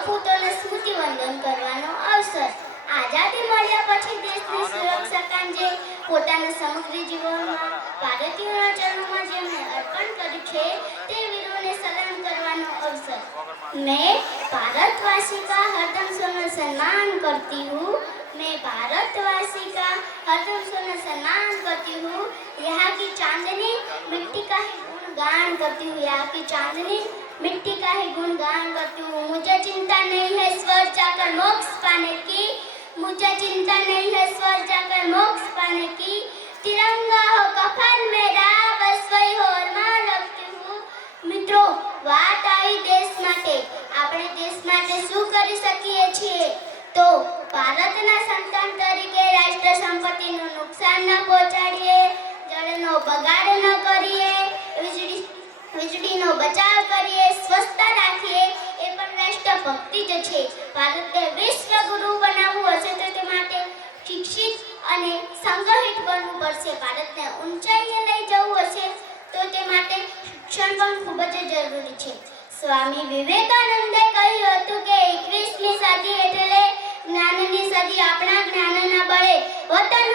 સપૂતોને સ્મૃતિ વંદન કરવાનો અવસર. આઝાદી મળ્યા પછી દેશની સુરક્ષા કાંજે પોતાના સમગ્ર જીવનમાં ભારતીયોના ચરણોમાં જેમણે અર્પણ કર્યું છે તે વીરોને સલામ કરવાનો અવસર. मैं भारतवासी का हरदम सोना सम्मान करती हूँ. मैं भारतवासी का हरदम सोना सम्मान करती हूँ. यहाँ की चांदनी मिट्टी का ही गुणगान करती हूँ. यहाँ की चांदनी मिट्टी का ही गुणगान करती हूँ. मुझे चिंता नहीं है स्वर्ग जाकर मोक्ष पाने की. मुझे चिंता नहीं है स्वर्ग जाकर मोक्ष पाने की. तिरंगा हो कफन मेरा बस वही हो अरमान रखती हूँ. મિત્રો, વાત આવી દેશ માટે. આપણે દેશ માટે શું કરી શકીએ છીએ? તો ભારતના સંતાન તરીકે રાષ્ટ્ર સંપત્તિનું નુકસાન ન પહોંચાડીએ, જળનો બગાડ ન કરીએ, વીજળીનો બચાવ કરીએ, સ્વચ્છતા રાખીએ. એ પણ રાષ્ટ્રભક્તિ જ છે. ભારતને વિશ્વગુરુ બનાવવું હશે તો તે માટે શિક્ષિત અને સંગઠિત બનવું પડશે. ભારતને ઊંચાઈએ લઈ જવું હશે તો તે માટે શિક્ષણ પણ ખૂબ જ જરૂરી છે. સ્વામી વિવેકાનંદે કહ્યું હતું કે 21મી સદી એટલે જ્ઞાનની સદી. આપણા જ્ઞાનના બળે વતન